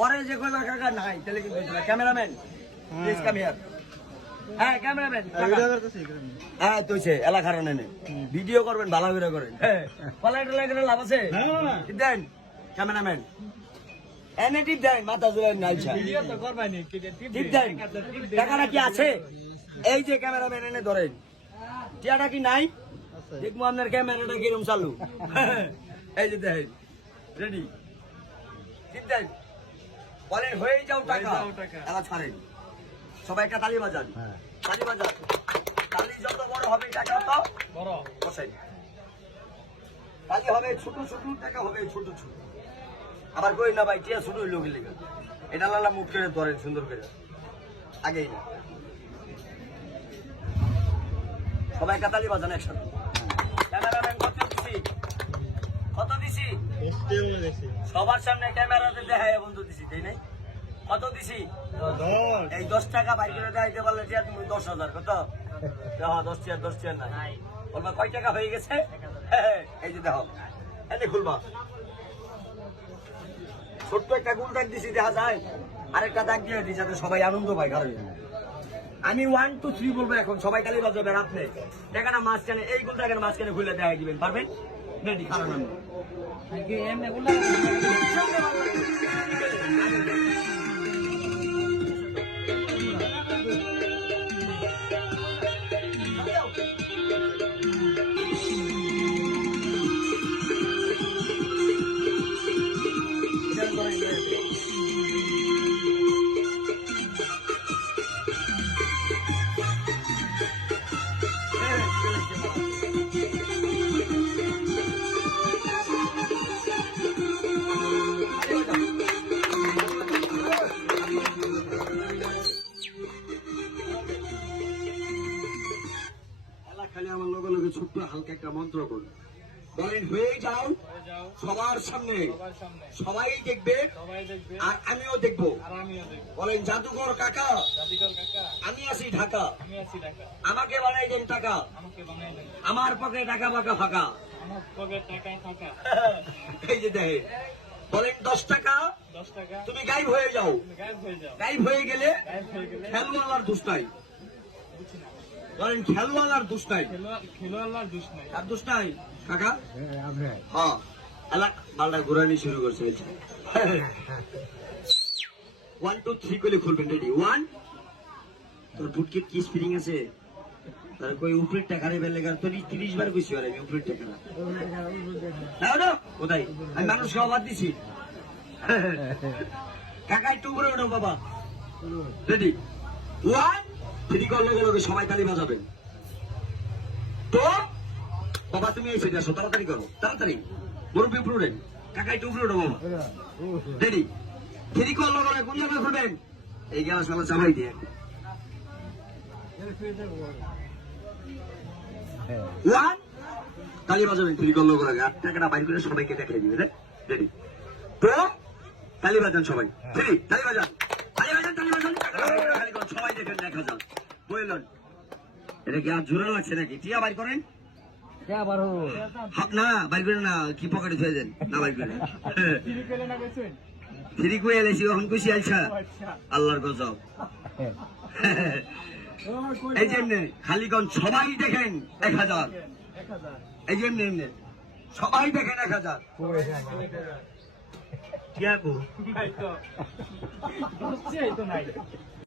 পরে যে কইবা কাকা নাই তাহলে কিন্তু ক্যামেরাম্যান প্লিজ কাম হিয়ার। হ্যাঁ ক্যামেরাম্যান হ্যাঁ তুইছে এলাকার নেনে ভিডিও করবেন ভালো করে করেন। হ্যাঁ পালাই টালাই করে লাভ আছে দেন ক্যামেরাম্যান এনে টিপ দেন মাথা জুড়ে নাইছা ভিডিও তো করবানি টিপ দেন টাকাটা কি আছে এই যে ক্যামেরাম্যান এনে ধরেন টিয়াটা কি নাই দেখবো আপনার ক্যামেরাটা কিরম চালু। এই যে দেখেন রেডি টিপ দেন বলেন হয়ে যাও টাকা এলা ছাড়েন সবাই একটা তালি বাজান তালি বাজান তালি যত বড় হবে টাকা তো বড় বসেন তালি হবে ছোট ছোট টাকা হবে ছোট ছোট আবার কই না ভাই টিয়া ছোট হইলো গেলে এটা লালা মুখ করে ধরেন সুন্দর করে আগেই না সবাই একটা তালি বাজান একসাথে ক্যামেরাম্যান কত দিছি সবার সামনে ক্যামেরাতে দেখায় বন্ধু দিছি তাই নাই কত দিছি এই 10 টাকা বাইর করে দেখাইতে পারলে তুমি 10,000 কত 10 টাকা না বলবা কয় টাকা হয়ে গেছে এই যে দেখো এনে খুলবা ছোট্ট একটা গুল দাগ দিছি দেখা যায় আরেকটা দাগ দিয়ে দিই যাতে সবাই আনন্দ পায় কারণ আমি 1 2 3 বলবো এখন সবাই তালি বাজাবেন আপনি টাকাটা মাঝখানে এই গুল দাগের মাঝখানে খুলে দেখাই দিবেন পারবেন রেডি কারণ আমি এমনি গুলা খালি আমার লগে লগে ছোট্ট হালকা একটা মন্ত্র করুন বলেন হয়ে যাও সবার সামনে সবাই দেখবে আর আমিও দেখবো বলেন জাদুঘর কাকা আমি আছি ঢাকা আমাকে বানাই দেন টাকা আমার পকেটে টাকা বাঁকা ফাঁকা এই যে দেখে বলেন 10 টাকা তুমি গায়েব হয়ে যাও গায়েব হয়ে গেলে খেলোয়ালার দুষ্টাই বলেন খেলোয়ালার দোষ নাই খেলোয়ালার দোষ নাই আর দোষ নাই কাকা হ্যাঁ এলা বালটা ঘোরানি শুরু করছে 1 2 3 কইলে খুলবেন রেডি 1 তোর বুটকে কি স্প্রিং আছে তার কই উপরের টাকা রে বেলে গার তো 30 বার কইছি আর আমি উপরের টাকা না না কোথায় আমি মানুষ খাওয়া দিছি কাকা একটু উপরে ওঠো বাবা রেডি 1 ঠিক লগে সবাই তালি বাজাবেন তো বাবা তুমি এই সাইডে আসো তাড়াতাড়ি করো তাড়াতাড়ি মুরব্বী উপরে উঠেন কাকা একটু উপরে উঠো বাবা রেডি ঠিক লগে কোন জায়গায় খুলবেন এই গ্লাস মালা চাপাই দিয়ে 1 তালি বাজাবেন ঠিক লগে 8 টাকাটা বাইর করে সবাইকে দেখাই দিবে রেডি তো তালি বাজান সবাই রেডি তালি বাজান সবাই দেখেন 1000 বললেন এটা কি আর জোরে লাগছে নাকি টিয়া বাইর করেন না বাইর করে না কি পকেটে থয়ে দেন না বাইর করে ফ্রি কই এলাইছি এখন খুশি আইসা আল্লাহর গজব এই যে এমনি খালিগঞ্জ সবাই দেখেন 1000 এই যে এমনি সবাই দেখেন 1000 কি আপু নাই তো নাই